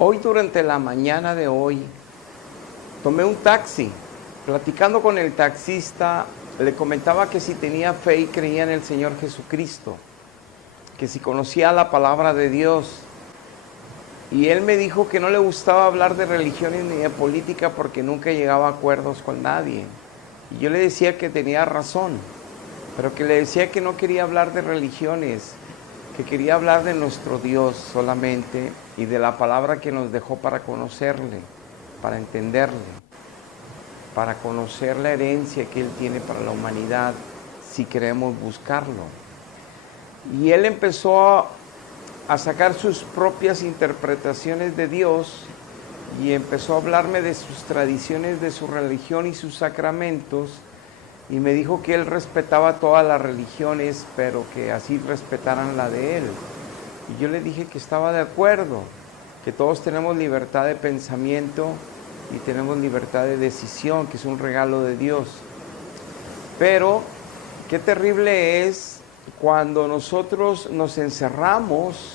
Hoy durante la mañana de hoy tomé un taxi. Platicando con el taxista, le comentaba que si tenía fe y creía en el Señor Jesucristo, que si conocía la palabra de Dios. Y él me dijo que no le gustaba hablar de religiones ni de política porque nunca llegaba a acuerdos con nadie. Y yo le decía que tenía razón, pero que le decía que no quería hablar de religiones, que quería hablar de nuestro Dios solamente y de la palabra que nos dejó para conocerle, para entenderle, para conocer la herencia que Él tiene para la humanidad si queremos buscarlo. Y él empezó a sacar sus propias interpretaciones de Dios y empezó a hablarme de sus tradiciones, de su religión y sus sacramentos, y me dijo que él respetaba todas las religiones, pero que así respetaran la de él. Y yo le dije que estaba de acuerdo, que todos tenemos libertad de pensamiento y tenemos libertad de decisión, que es un regalo de Dios. Pero qué terrible es cuando nosotros nos encerramos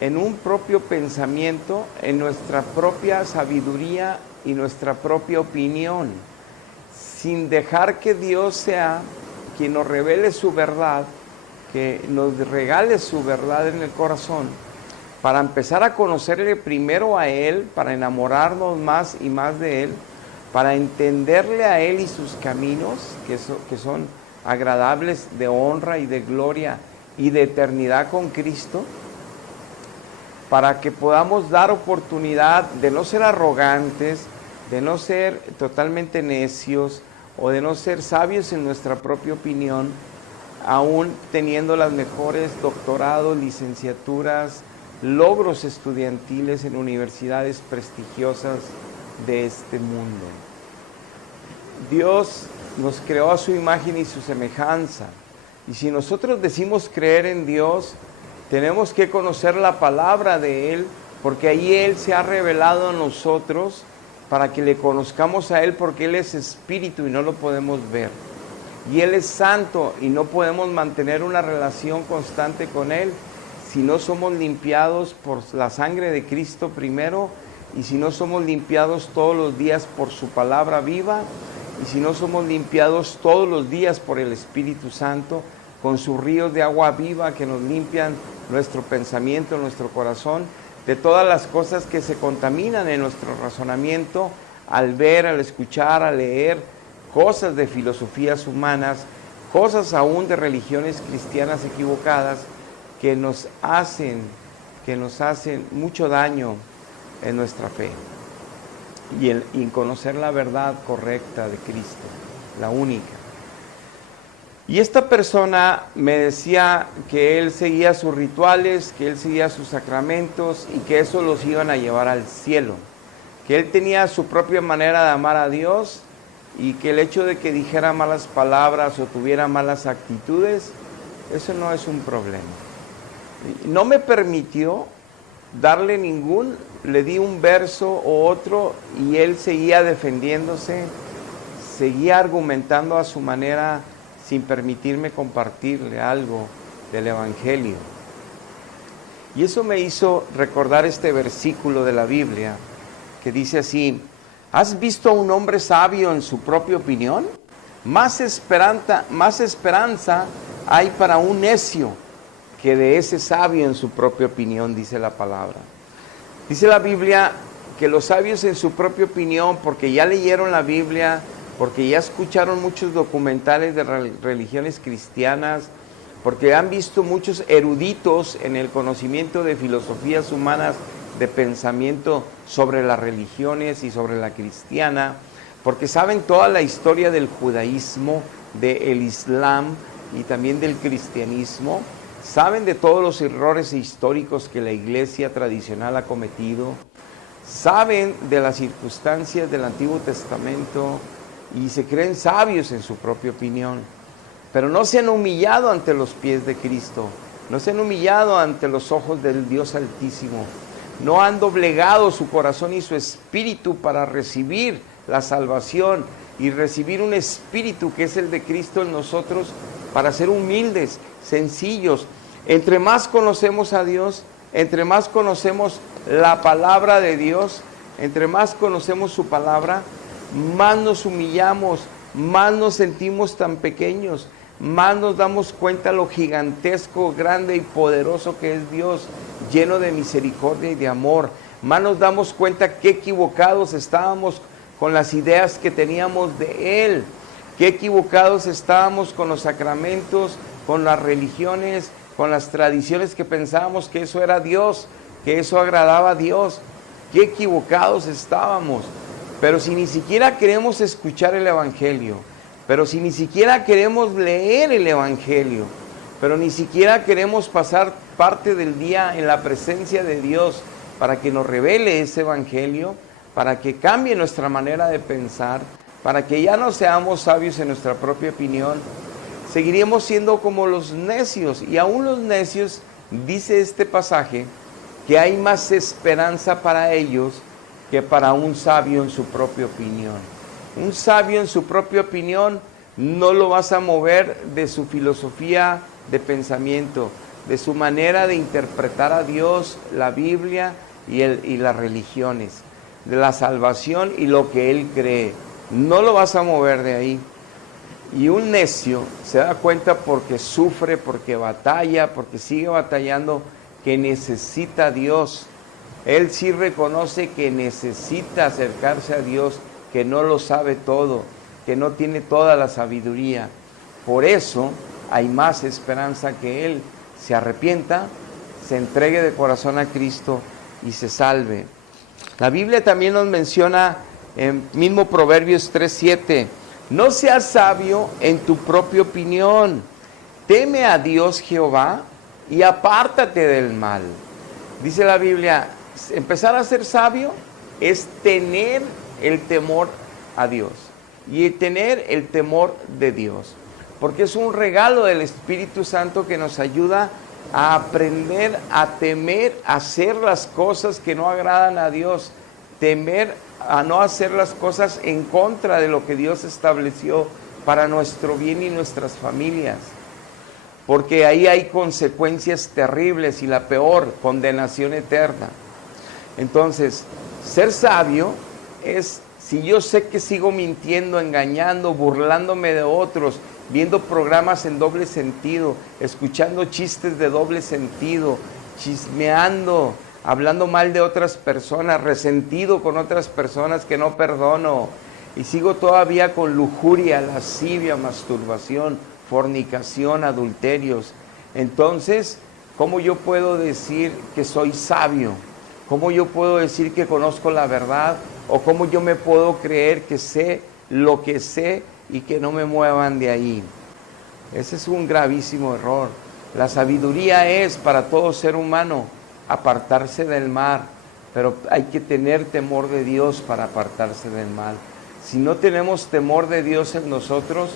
en un propio pensamiento, en nuestra propia sabiduría y nuestra propia opinión, sin dejar que Dios sea quien nos revele su verdad, que nos regale su verdad en el corazón, para empezar a conocerle primero a Él, para enamorarnos más y más de Él, para entenderle a Él y sus caminos, que son agradables, de honra y de gloria y de eternidad con Cristo, para que podamos dar oportunidad de no ser arrogantes, de no ser totalmente necios o de no ser sabios en nuestra propia opinión, aún teniendo las mejores doctorados, licenciaturas, logros estudiantiles en universidades prestigiosas de este mundo. Dios nos creó a su imagen y su semejanza, y si nosotros decimos creer en Dios, tenemos que conocer la palabra de Él, porque ahí Él se ha revelado a nosotros para que le conozcamos a Él, porque Él es espíritu y no lo podemos ver. Y Él es santo y no podemos mantener una relación constante con Él si no somos limpiados por la sangre de Cristo primero, y si no somos limpiados todos los días por su palabra viva, y si no somos limpiados todos los días por el Espíritu Santo, con sus ríos de agua viva que nos limpian nuestro pensamiento, nuestro corazón, de todas las cosas que se contaminan en nuestro razonamiento al ver, al escuchar, al leer cosas de filosofías humanas, cosas aún de religiones cristianas equivocadas que nos hacen mucho daño en nuestra fe y en conocer la verdad correcta de Cristo, la única. Y esta persona me decía que él seguía sus rituales, que él seguía sus sacramentos y que eso los iban a llevar al cielo, que él tenía su propia manera de amar a Dios y que el hecho de que dijera malas palabras o tuviera malas actitudes, eso no es un problema. No me permitió darle le di un verso o otro y él seguía defendiéndose, seguía argumentando a su manera sin permitirme compartirle algo del Evangelio. Y eso me hizo recordar este versículo de la Biblia que dice así: ¿has visto a un hombre sabio en su propia opinión? Más esperanza hay para un necio que de ese sabio en su propia opinión, dice la palabra. Dice la Biblia que los sabios en su propia opinión, porque ya leyeron la Biblia, porque ya escucharon muchos documentales de religiones cristianas, porque han visto muchos eruditos en el conocimiento de filosofías humanas, de pensamiento sobre las religiones y sobre la cristiana, porque saben toda la historia del judaísmo, del islam y también del cristianismo, saben de todos los errores históricos que la iglesia tradicional ha cometido, saben de las circunstancias del Antiguo Testamento y se creen sabios en su propia opinión, pero no se han humillado ante los pies de Cristo, no se han humillado ante los ojos del Dios Altísimo, no han doblegado su corazón y su espíritu para recibir la salvación y recibir un espíritu que es el de Cristo en nosotros, para ser humildes, sencillos. Entre más conocemos a Dios, entre más conocemos la palabra de Dios, entre más conocemos su palabra, más nos humillamos, más nos sentimos tan pequeños, más nos damos cuenta lo gigantesco, grande y poderoso que es Dios, lleno de misericordia y de amor. Más nos damos cuenta qué equivocados estábamos con las ideas que teníamos de Él, qué equivocados estábamos con los sacramentos, con las religiones, con las tradiciones que pensábamos que eso era Dios, que eso agradaba a Dios. Qué equivocados estábamos. Pero si ni siquiera queremos escuchar el Evangelio, pero si ni siquiera queremos leer el Evangelio, pero ni siquiera queremos pasar parte del día en la presencia de Dios para que nos revele ese Evangelio, para que cambie nuestra manera de pensar, para que ya no seamos sabios en nuestra propia opinión, seguiremos siendo como los necios. Y aún los necios, dice este pasaje, que hay más esperanza para ellos que para un sabio en su propia opinión. Un sabio en su propia opinión no lo vas a mover de su filosofía de pensamiento, de su manera de interpretar a Dios, la Biblia y las religiones, de la salvación y lo que él cree. No lo vas a mover de ahí. Y un necio se da cuenta porque sufre, porque batalla, porque sigue batallando, que necesita a Dios. Él sí reconoce que necesita acercarse a Dios, que no lo sabe todo, que no tiene toda la sabiduría. Por eso hay más esperanza que Él se arrepienta, se entregue de corazón a Cristo y se salve. La Biblia también nos menciona en mismo Proverbios 3:7, no seas sabio en tu propia opinión, teme a Dios Jehová y apártate del mal. Dice la Biblia, empezar a ser sabio es tener el temor a Dios y tener el temor de Dios, porque es un regalo del Espíritu Santo que nos ayuda a aprender a temer, a hacer las cosas que no agradan a Dios, temer a no hacer las cosas en contra de lo que Dios estableció para nuestro bien y nuestras familias, porque ahí hay consecuencias terribles y la peor, condenación eterna. Entonces, ser sabio es, si yo sé que sigo mintiendo, engañando, burlándome de otros, viendo programas en doble sentido, escuchando chistes de doble sentido, chismeando, hablando mal de otras personas, resentido con otras personas que no perdono, y sigo todavía con lujuria, lascivia, masturbación, fornicación, adulterios, entonces, ¿cómo yo puedo decir que soy sabio? ¿Cómo yo puedo decir que conozco la verdad? ¿O cómo yo me puedo creer que sé lo que sé y que no me muevan de ahí? Ese es un gravísimo error. La sabiduría es para todo ser humano apartarse del mal, pero hay que tener temor de Dios para apartarse del mal. Si no tenemos temor de Dios en nosotros,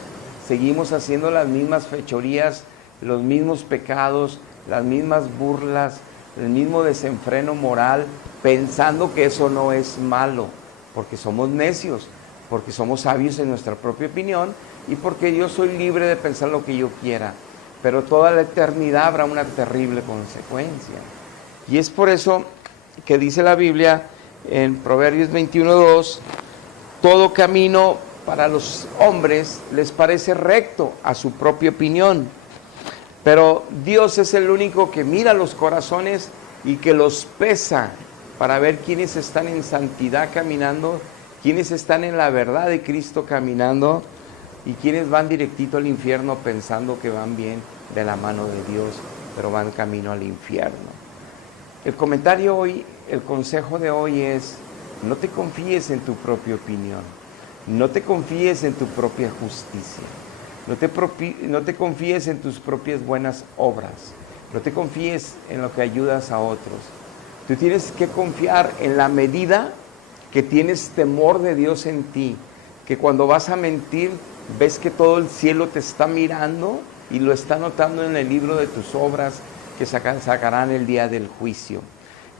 seguimos haciendo las mismas fechorías, los mismos pecados, las mismas burlas, el mismo desenfreno moral, pensando que eso no es malo, porque somos necios, porque somos sabios en nuestra propia opinión y porque yo soy libre de pensar lo que yo quiera, pero toda la eternidad habrá una terrible consecuencia. Y es por eso que dice la Biblia en Proverbios 21:2, todo camino para los hombres les parece recto a su propia opinión, pero Dios es el único que mira los corazones y que los pesa para ver quiénes están en santidad caminando, quiénes están en la verdad de Cristo caminando y quiénes van directito al infierno pensando que van bien de la mano de Dios, pero van camino al infierno. El comentario hoy, el consejo de hoy es, no te confíes en tu propia opinión, no te confíes en tu propia justicia. No te confíes en tus propias buenas obras. No te confíes en lo que ayudas a otros. Tú tienes que confiar en la medida que tienes temor de Dios en ti. Que cuando vas a mentir, ves que todo el cielo te está mirando y lo está anotando en el libro de tus obras que sacarán el día del juicio.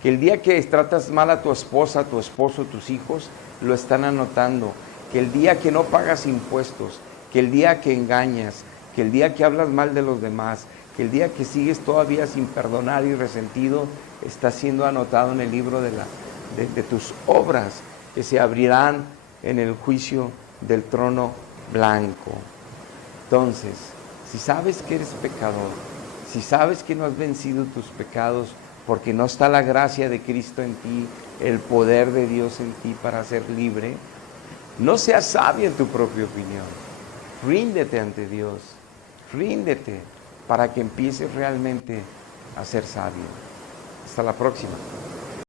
Que el día que tratas mal a tu esposa, a tu esposo, a tus hijos, lo están anotando. Que el día que no pagas impuestos, que el día que engañas, que el día que hablas mal de los demás, que el día que sigues todavía sin perdonar y resentido, está siendo anotado en el libro de tus obras, que se abrirán en el juicio del trono blanco. Entonces, si sabes que eres pecador, si sabes que no has vencido tus pecados, porque no está la gracia de Cristo en ti, el poder de Dios en ti para ser libre, no seas sabio en tu propia opinión. Ríndete ante Dios, ríndete para que empieces realmente a ser sabio. Hasta la próxima.